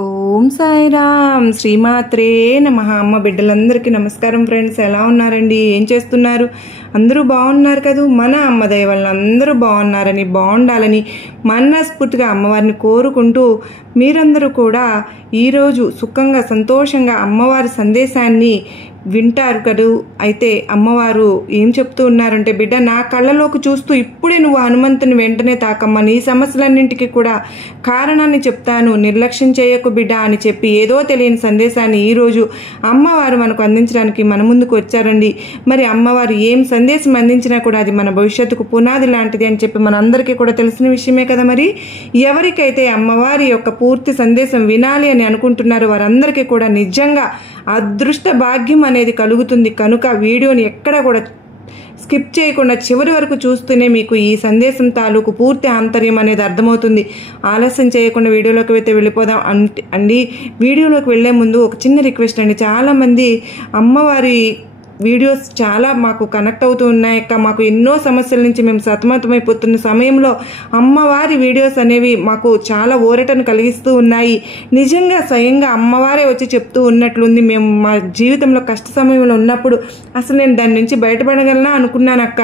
ఓం సాయిరామ్ శ్రీమాత్రే నమః. అమ్మ బిడ్డలందరికీ నమస్కారం ఫ్రెండ్స్. ఎలా ఉన్నారండి? ఏం చేస్తున్నారు? అందరూ బాగున్నారు కదా? మన అమ్మ దయ వల్ల అందరూ బాగున్నారని, బాగుండాలని మనస్ఫూర్తిగా అమ్మవారిని కోరుకుంటూ మీరందరూ కూడా ఈరోజు సుఖంగా సంతోషంగా అమ్మవారి సందేశాన్ని వింటారు కదూ. అయితే అమ్మవారు ఏం చెప్తూ ఉన్నారంటే, బిడ్డ నా కళ్ళలోకి చూస్తూ ఇప్పుడే నువ్వు హనుమంతుని వెంటనే తాకమ్మ, నీ సమస్యలన్నింటికి కూడా కారణాన్ని చెప్తాను, నిర్లక్ష్యం చేయకు బిడ్డ అని చెప్పి ఏదో తెలియని సందేశాన్ని ఈరోజు అమ్మవారు మనకు అందించడానికి మన ముందుకు వచ్చారండి. మరి అమ్మవారు ఏం సందేశం అందించినా కూడా అది మన భవిష్యత్తుకు పునాది లాంటిది అని చెప్పి మనందరికీ కూడా తెలిసిన విషయమే కదా. మరి ఎవరికైతే అమ్మవారి యొక్క పూర్తి సందేశం వినాలి అని అనుకుంటున్నారో వారందరికీ కూడా నిజంగా అదృష్ట భాగ్యం అనేది కలుగుతుంది. కనుక వీడియోని ఎక్కడ కూడా స్కిప్ చేయకుండా చివరి వరకు చూస్తూనే మీకు ఈ సందేశం తాలూకు పూర్తి ఆంతర్యం అనేది అర్థమవుతుంది. ఆలస్యం చేయకుండా వీడియోలోకి అయితే వెళ్ళిపోదాం అండి. వీడియోలోకి వెళ్లే ముందు ఒక చిన్న రిక్వెస్ట్ అండి. చాలామంది అమ్మవారి వీడియోస్ చాలా మాకు కనెక్ట్ అవుతూ ఉన్నాయి అక్క, మాకు ఎన్నో సమస్యల నుంచి మేము సతమతమైపోతున్న సమయంలో అమ్మవారి వీడియోస్ అనేవి మాకు చాలా ఊరటను కలిగిస్తూ ఉన్నాయి. నిజంగా స్వయంగా అమ్మవారే వచ్చి చెప్తూ ఉన్నట్లుంది. మేము మా జీవితంలో కష్ట సమయంలో ఉన్నప్పుడు అసలు నేను దాని నుంచి బయటపడగలనా అనుకున్నాను అక్క.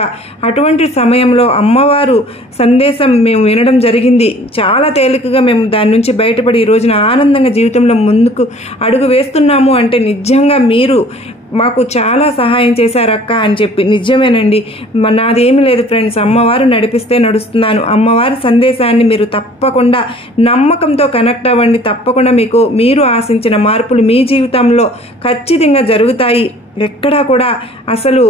అటువంటి సమయంలో అమ్మవారు సందేశం మేము వినడం జరిగింది. చాలా తేలికగా మేము దాని నుంచి బయటపడి ఈ రోజున ఆనందంగా జీవితంలో ముందుకు అడుగు వేస్తున్నాము. అంటే నిజంగా మీరు మాకు చాలా సహాయం చేశారక్క అని చెప్పి. నిజమేనండి, నాదేమీ లేదు ఫ్రెండ్స్, అమ్మవారు నడిపిస్తే నడుస్తున్నాను. అమ్మవారి సందేశాన్ని మీరు తప్పకుండా నమ్మకంతో కనెక్ట్ అవ్వండి. తప్పకుండా మీరు ఆశించిన మార్పులు మీ జీవితంలో ఖచ్చితంగా జరుగుతాయి. ఎక్కడా కూడా అసలు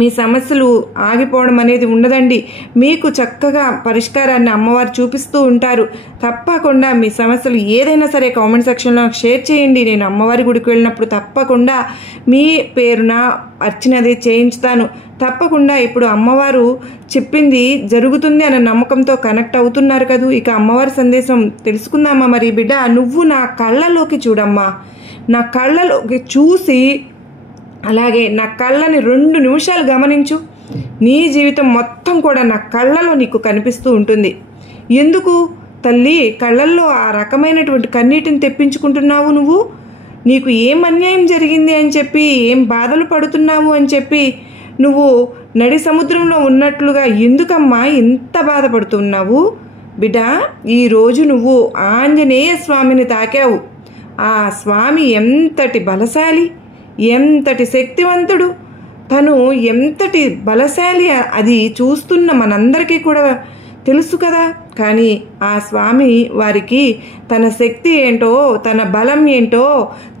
మీ సమస్యలు ఆగిపోవడం అనేది ఉండదండి. మీకు చక్కగా పరిష్కారాన్ని అమ్మవారు చూపిస్తూ ఉంటారు. తప్పకుండా మీ సమస్యలు ఏదైనా సరే కామెంట్ సెక్షన్లో షేర్ చేయండి. నేను అమ్మవారి గుడికి వెళ్ళినప్పుడు తప్పకుండా మీ పేరున అర్చనది చేయించుతాను. తప్పకుండా ఇప్పుడు అమ్మవారు చెప్పింది జరుగుతుంది అనే నమ్మకంతో కనెక్ట్ అవుతున్నారు కదా. ఇక అమ్మవారి సందేశం తెలుసుకుందామా? మరి బిడ్డ, నువ్వు నా కళ్ళలోకి చూడమ్మా. నా కళ్ళలోకి చూసి అలాగే నా కళ్ళని 2 నిమిషాలు గమనించు. నీ జీవితం మొత్తం కూడా నా కళ్ళలో నీకు కనిపిస్తూ ఉంటుంది. ఎందుకు తల్లి కళ్ళల్లో ఆ రకమైనటువంటి కన్నీటిని తెప్పించుకుంటున్నావు? నువ్వు నీకు ఏం అన్యాయం జరిగింది అని చెప్పి, ఏం బాధలు పడుతున్నావు అని చెప్పి నువ్వు నడి సముద్రంలో ఉన్నట్లుగా ఎందుకమ్మా ఇంత బాధపడుతున్నావు? బిడ్డ, ఈరోజు నువ్వు ఆంజనేయ స్వామిని తాకావు. ఆ స్వామి ఎంతటి బలశాలి, ఎంతటి శక్తివంతుడు, తను ఎంతటి బలశాలి అది చూస్తున్న మనందరికీ కూడా తెలుసు కదా. కానీ ఆ స్వామి వారికి తన శక్తి ఏంటో, తన బలం ఏంటో,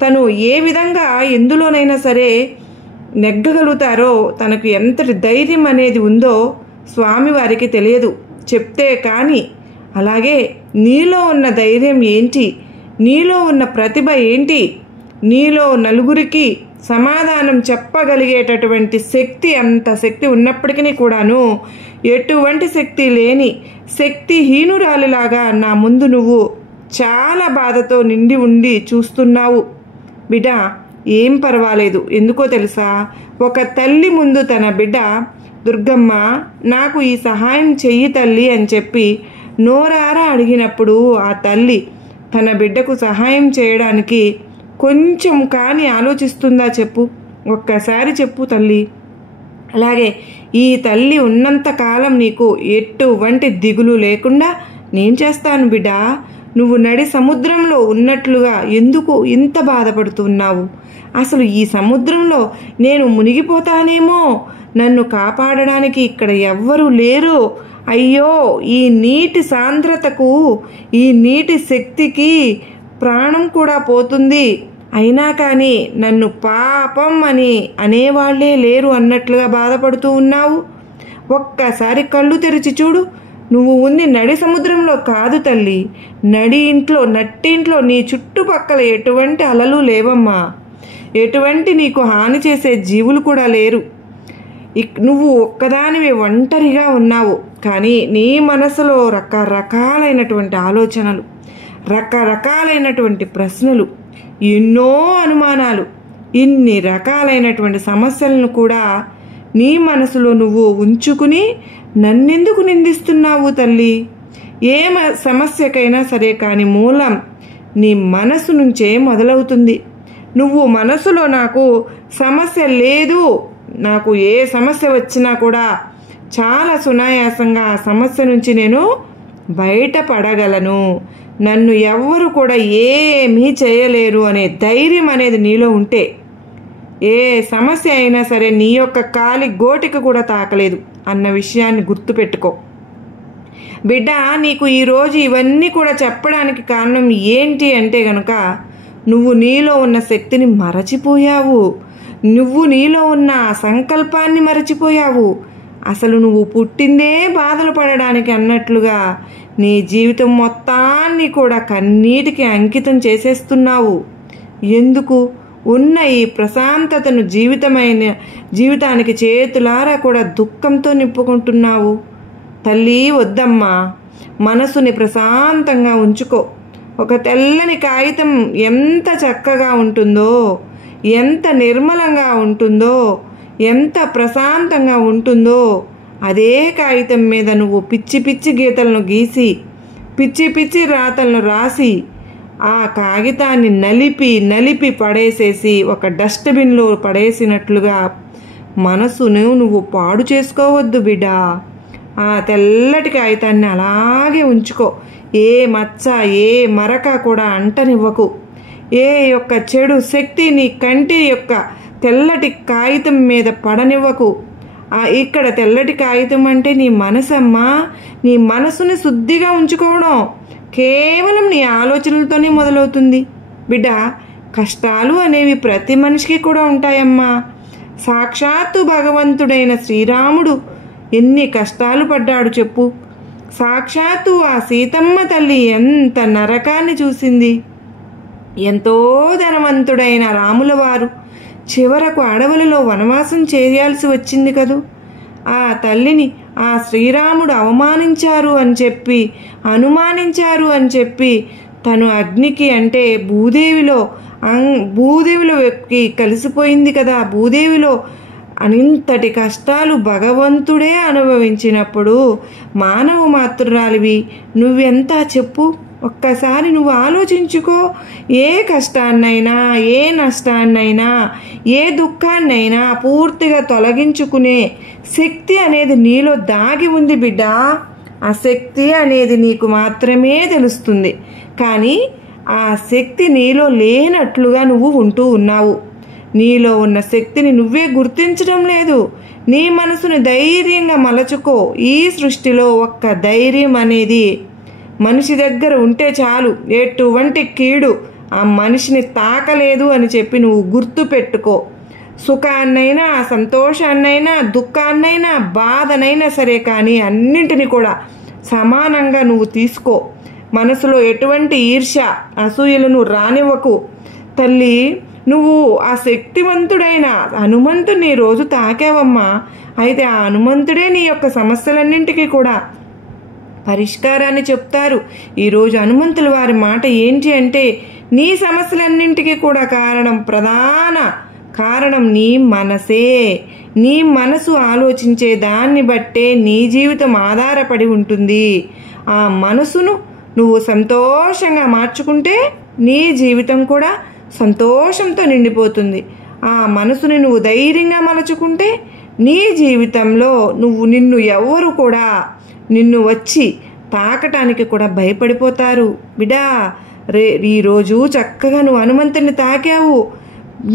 తను ఏ విధంగా ఎందులోనైనా సరే నెగ్గగలుగుతారో, తనకు ఎంతటి ధైర్యం అనేది ఉందో స్వామి వారికి తెలియదు, చెప్తే కానీ. అలాగే నీలో ఉన్న ధైర్యం ఏంటి, నీలో ఉన్న ప్రతిభ ఏంటి, నీలో నలుగురికి సమాధానం చెప్పగలిగేటటువంటి శక్తి, అంత శక్తి ఉన్నప్పటికీ కూడాను ఎటువంటి శక్తి లేని శక్తిహీనురాలిలాగా నా ముందు నువ్వు చాలా బాధతో నిండి ఉండి చూస్తున్నావు. బిడ్డ, ఏం పర్వాలేదు. ఎందుకో తెలుసా? ఒక తల్లి ముందు తన బిడ్డ దుర్గమ్మ నాకు ఈ సహాయం చెయ్యి తల్లి అని చెప్పి నోరారా అడిగినప్పుడు ఆ తల్లి తన బిడ్డకు సహాయం చేయడానికి కొంచెం కానీ ఆలోచిస్తుందా చెప్పు? ఒక్కసారి చెప్పు తల్లి. అలాగే ఈ తల్లి ఉన్నంత కాలం నీకు ఎటువంటి దిగులు లేకుండా నేను చేస్తాను బిడ్డ. నువ్వు నడి సముద్రంలో ఉన్నట్లుగా ఎందుకు ఇంత బాధపడుతున్నావు? అసలు ఈ సముద్రంలో నేను మునిగిపోతానేమో, నన్ను కాపాడడానికి ఇక్కడ ఎవ్వరూ లేరు. అయ్యో, ఈ నీటి సాంద్రతకు, ఈ నీటి శక్తికి ప్రాణం కూడా పోతుంది. అయినా కానీ నన్ను పాపం అని అనేవాళ్లే లేరు అన్నట్లుగా బాధపడుతూ ఉన్నావు. ఒక్కసారి కళ్ళు తెరిచి చూడు. నువ్వు ఉంది నడి సముద్రంలో కాదు తల్లి, నడి ఇంట్లో, నట్టింట్లో. నీ చుట్టుపక్కల ఎటువంటి అలలు లేవమ్మా, ఎటువంటి నీకు హాని చేసే జీవులు కూడా లేరు. నువ్వు ఒక్కదానివే ఒంటరిగా ఉన్నావు. కానీ నీ మనసులో రకరకాలైనటువంటి ఆలోచనలు, రకరకాలైనటువంటి ప్రశ్నలు, ఎన్నో అనుమానాలు, ఇన్ని రకాలైనటువంటి సమస్యలను కూడా నీ మనసులో నువ్వు ఉంచుకుని నన్నెందుకు నిందిస్తున్నావు తల్లి? ఏ సమస్యకైనా సరే కానీ మూలం నీ మనసు నుంచే మొదలవుతుంది. నువ్వు మనసులో నాకు సమస్య లేదు, నాకు ఏ సమస్య వచ్చినా కూడా చాలా సునాయాసంగా ఆ సమస్య నుంచి నేను బయటపడగలను, నన్ను ఎవ్వరు కూడా ఏమీ చేయలేరు అనే ధైర్యం అనేది నీలో ఉంటే ఏ సమస్య అయినా సరే నీ యొక్క కాలి గోటికి కూడా తాకలేదు అన్న విషయాన్ని గుర్తుపెట్టుకో. బిడ్డ, నీకు ఈరోజు ఇవన్నీ కూడా చెప్పడానికి కారణం ఏంటి అంటే గనుక నువ్వు నీలో ఉన్న శక్తిని మరచిపోయావు, నువ్వు నీలో ఉన్న సంకల్పాన్ని మరచిపోయావు. అసలు నువ్వు పుట్టిందే బాధలు పడడానికి అన్నట్లుగా నీ జీవితం మొత్తాన్ని కూడా కన్నీటికి అంకితం చేసేస్తున్నావు. ఎందుకు? ఉన్న ఈ ప్రశాంతతను జీవితానికి చేతులారా కూడా దుఃఖంతో నింపుకుంటున్నావు. తల్లి, వద్దమ్మా, మనసుని ప్రశాంతంగా ఉంచుకో. ఒక తెల్లని కాగితం ఎంత చక్కగా ఉంటుందో, ఎంత నిర్మలంగా ఉంటుందో, ఎంత ప్రశాంతంగా ఉంటుందో, అదే కాగితం మీద నువ్వు పిచ్చి పిచ్చి గీతలను గీసి పిచ్చి పిచ్చి రాతలను రాసి ఆ కాగితాన్ని నలిపి పడేసేసి ఒక డస్ట్బిన్లో పడేసినట్లుగా మనసును నువ్వు పాడు చేసుకోవద్దు బిడ్డ. ఆ తెల్లటి కాగితాన్ని అలాగే ఉంచుకో. ఏ మచ్చ, ఏ మరక కూడా అంటనివ్వకు. ఏ యొక్క చెడు శక్తి నీ కంటి యొక్క తెల్లటి కాగితం మీద పడనివ్వకు. ఇక్కడ తెల్లటి కాగితం అంటే నీ మనసమ్మా. నీ మనసుని శుద్ధిగా ఉంచుకోవడం కేవలం నీ ఆలోచనలతోనే మొదలవుతుంది బిడ్డ. కష్టాలు అనేవి ప్రతి మనిషికి కూడా ఉంటాయమ్మా. సాక్షాత్తు భగవంతుడైన శ్రీరాముడు ఎన్ని కష్టాలు పడ్డాడు చెప్పు. సాక్షాత్తు ఆ సీతమ్మ తల్లి ఎంత నరకాన్ని చూసింది. ఎంతో ధనవంతుడైన రాముల వారు చివరకు అడవులలో వనవాసం చేయాల్సి వచ్చింది కదూ. ఆ తల్లిని ఆ శ్రీరాముడు అవమానించారు అని చెప్పి, అనుమానించారు అని చెప్పి తను అగ్నికి అంటే భూదేవిలోకి కలిసిపోయింది కదా. భూదేవిలో అనింతటి కష్టాలు భగవంతుడే అనుభవించినప్పుడు మానవ మాతృరాలివి నువ్వెంత చెప్పు. ఒక్కసారి నువ్వు ఆలోచించుకో. ఏ కష్టాన్నైనా, ఏ నష్టాన్నైనా, ఏ దుఃఖాన్నైనా పూర్తిగా తొలగించుకునే శక్తి అనేది నీలో దాగి ఉంది బిడ్డ. ఆ శక్తి అనేది నీకు మాత్రమే తెలుస్తుంది, కానీ ఆ శక్తి నీలో లేనట్లుగా నువ్వు ఉంటూ ఉన్నావు. నీలో ఉన్న శక్తిని నువ్వే గుర్తించడం లేదు. నీ మనసుని ధైర్యంగా మలచుకో. ఈ సృష్టిలో ఒక్క ధైర్యం అనేది మనిషి దగ్గర ఉంటే చాలు, ఎటువంటి కీడు ఆ మనిషిని తాకలేదు అని చెప్పి నువ్వు గుర్తు పెట్టుకో. సుఖాన్నైనా, సంతోషాన్నైనా, దుఃఖాన్నైనా, బాధనైనా సరే, కానీ అన్నింటినీ కూడా సమానంగా నువ్వు తీసుకో. మనసులో ఎటువంటి ఈర్ష్య, అసూయలను రానివ్వకు. తల్లి, నువ్వు ఆ శక్తివంతుడైన హనుమంతుని రోజు తాకావమ్మా. అయితే ఆ హనుమంతుడే నీ యొక్క సమస్యలన్నింటికీ కూడా పరిష్కారాన్ని చెప్తారు. ఈరోజు హనుమంతుల వారి మాట ఏంటి అంటే, నీ సమస్యలన్నింటికీ కూడా ప్రధాన కారణం నీ మనసే. నీ మనసు ఆలోచించే దాన్ని బట్టే నీ జీవితం ఆధారపడి ఉంటుంది. ఆ మనసును నువ్వు సంతోషంగా మార్చుకుంటే నీ జీవితం కూడా సంతోషంతో నిండిపోతుంది. ఆ మనసుని నువ్వు ధైర్యంగా మలచుకుంటే నీ జీవితంలో నిన్ను ఎవరు కూడా నిన్ను వచ్చి తాకటానికి కూడా భయపడిపోతారు. బిడ్డా, ఈరోజు చక్కగా నువ్వు హనుమంతుని తాకావు.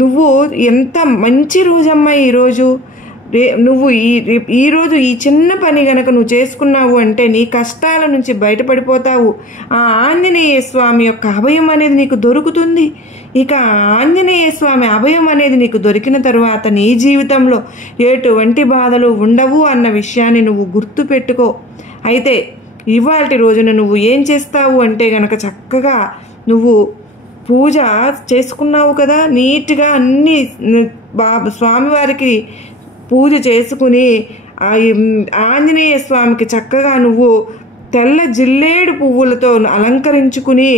నువ్వు ఎంత మంచి రోజమ్మా ఈరోజు. నువ్వు ఈరోజు ఈ చిన్న పని గనక నువ్వు చేసుకున్నావు అంటే నీ కష్టాల నుంచి బయటపడిపోతావు. ఆ ఆంజనేయ స్వామి యొక్క అభయం అనేది నీకు దొరుకుతుంది. ఇక ఆంజనేయ స్వామి అభయం అనేది నీకు దొరికిన తర్వాత నీ జీవితంలో ఎటువంటి బాధలు ఉండవు అన్న విషయాన్ని నువ్వు గుర్తు పెట్టుకో. అయితే ఇవాల్టి రోజున నువ్వు ఏం చేస్తావు అంటే గనక చక్కగా నువ్వు పూజ చేసుకున్నావు కదా, నీట్గా అన్ని స్వామివారికి పూజ చేసుకుని ఆంజనేయ స్వామికి చక్కగా నువ్వు తెల్ల జిల్లేడు పువ్వులతో అలంకరించుకుని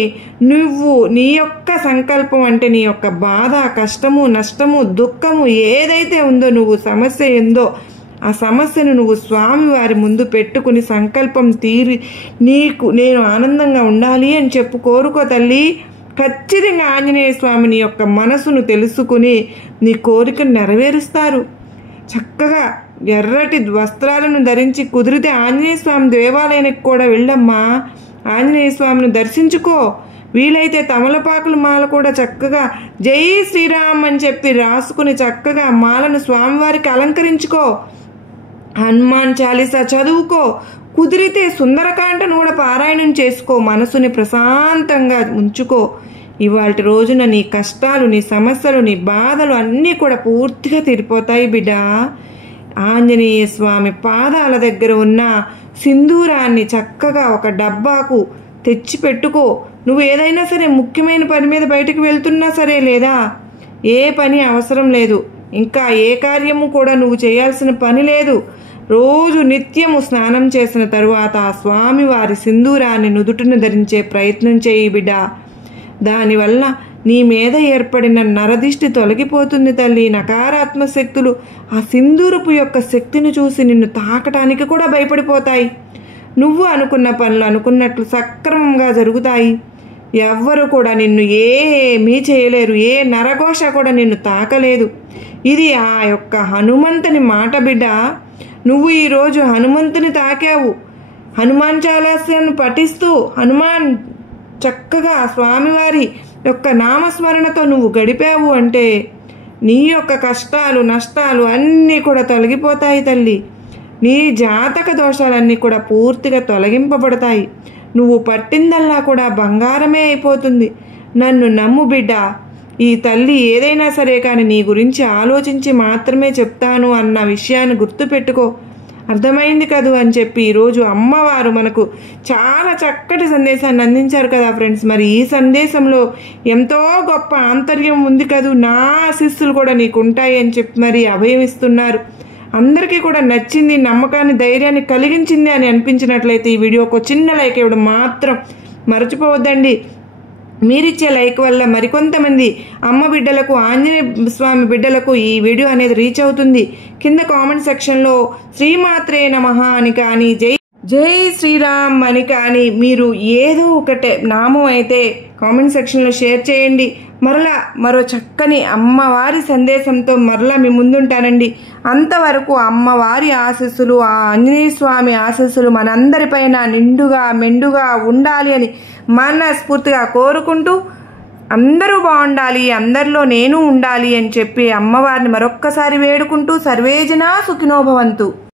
నువ్వు నీ యొక్క సంకల్పం అంటే నీ యొక్క బాధ, కష్టము, నష్టము, దుఃఖము ఏదైతే ఉందో, నువ్వు సమస్య ఏందో ఆ సమస్యను నువ్వు స్వామివారి ముందు పెట్టుకుని సంకల్పం తీరి నేను ఆనందంగా ఉండాలి అని చెప్పు కోరుకో తల్లి. ఖచ్చితంగా ఆంజనేయ స్వామిని యొక్క మనసును తెలుసుకుని నీ కోరికను నెరవేరుస్తారు. చక్కగా ఎర్రటి వస్త్రాలను ధరించి కుదిరితే ఆంజనేయ స్వామి దేవాలయానికి కూడా వెళ్ళమ్మా, ఆంజనేయ స్వామిని దర్శించుకో. వీలైతే తమలపాకుల మాల కూడా చక్కగా జై శ్రీరామ్ అని చెప్పి రాసుకుని చక్కగా మాలను స్వామివారికి అలంకరించుకో. హనుమాన్ చాలీసా చదువుకో. కుదిరితే సుందరకాండను కూడా పారాయణం చేసుకో. మనసుని ప్రశాంతంగా ఉంచుకో. ఇవాళ రోజున నీ కష్టాలు, నీ సమస్యలు, నీ బాధలు అన్నీ కూడా పూర్తిగా తీరిపోతాయి బిడ్డ. ఆంజనేయ స్వామి పాదాల దగ్గర ఉన్న సింధూరాన్ని చక్కగా ఒక డబ్బాకు తెచ్చి పెట్టుకో. నువ్వు ఏదైనా సరే ముఖ్యమైన పని మీద బయటకు వెళ్తున్నా సరే, లేదా ఏ పని అవసరం లేదు, ఇంకా ఏ కార్యము కూడా నువ్వు చేయాల్సిన పని లేదు, రోజు నిత్యము స్నానం చేసిన తరువాత ఆ స్వామివారి సింధూరాన్ని నుదుటిని ధరించే ప్రయత్నం చేయి బిడ్డ. దానివల్ల నీ మీద ఏర్పడిన నరదిష్టి తొలగిపోతుంది తల్లి. నకారాత్మక శక్తులు ఆ సింధూరపు యొక్క శక్తిని చూసి నిన్ను తాకటానికి కూడా భయపడిపోతాయి. నువ్వు అనుకున్న పనులు అనుకున్నట్లు సక్రమంగా జరుగుతాయి. ఎవ్వరు కూడా నిన్ను ఏమీ చేయలేరు. ఏ నరఘోష కూడా నిన్ను తాకలేదు. ఇది ఆ యొక్క హనుమంతుని మాట బిడ్డ. నువ్వు ఈరోజు హనుమంతుని తాకావు. హనుమాన్ చాలీసాను పఠిస్తూ హనుమాన్ చక్కగా స్వామివారి యొక్క నామస్మరణతో నువ్వు గడిపావు అంటే నీ యొక్క కష్టాలు నష్టాలు అన్నీ కూడా తొలగిపోతాయి తల్లి. నీ జాతక దోషాలన్నీ కూడా పూర్తిగా తొలగింపబడతాయి. నువ్వు పట్టిందల్లా కూడా బంగారమే అయిపోతుంది. నన్ను నమ్ము బిడ్డ. ఈ తల్లి ఏదైనా సరే కానీ నీ గురించి ఆలోచించి మాత్రమే చెప్తాను అన్న విషయాన్ని గుర్తుపెట్టుకో. అర్థమైంది కదూ అని చెప్పి ఈరోజు అమ్మవారు మనకు చాలా చక్కటి సందేశాన్ని అందించారు కదా ఫ్రెండ్స్. మరి ఈ సందేశంలో ఎంతో గొప్ప ఆంతర్యం ఉంది కదూ. నా ఆశీస్సులు కూడా నీకు ఉంటాయి అని చెప్పి మరి అభయం ఇస్తున్నారు. అందరికీ కూడా నచ్చింది, నమ్మకాన్ని, ధైర్యాన్ని కలిగించింది అని అనిపించినట్లయితే ఈ వీడియోకి చిన్న లైక్ ఇవ్వడం మాత్రం మర్చిపోవద్దండి. మీరిచ్చే లైక్ వల్ల మరికొంతమంది అమ్మ బిడ్డలకు, ఆంజనేయ స్వామి బిడ్డలకు ఈ వీడియో అనేది రీచ్ అవుతుంది. కింద కామెంట్ సెక్షన్లో శ్రీమాత్రే నమః అని కానీ, జై శ్రీరామ్ అని కానీ మీరు ఏదో ఒకటే నామం అయితే కామెంట్ సెక్షన్లో షేర్ చేయండి. మరో చక్కని అమ్మవారి సందేశంతో మరలా మీ ముందుంటానండి. అంతవరకు అమ్మవారి ఆశీస్సులు, ఆ ఆంజనేయ స్వామి ఆశీస్సులు మనందరిపైన నిండుగా మెండుగా ఉండాలి అని మనస్ఫూర్తిగా కోరుకుంటూ, అందరూ బాగుండాలి, అందరిలో నేను ఉండాలి అని చెప్పి అమ్మవారిని మరొక్కసారి వేడుకుంటూ సర్వేజనా సుఖినో భవంతు.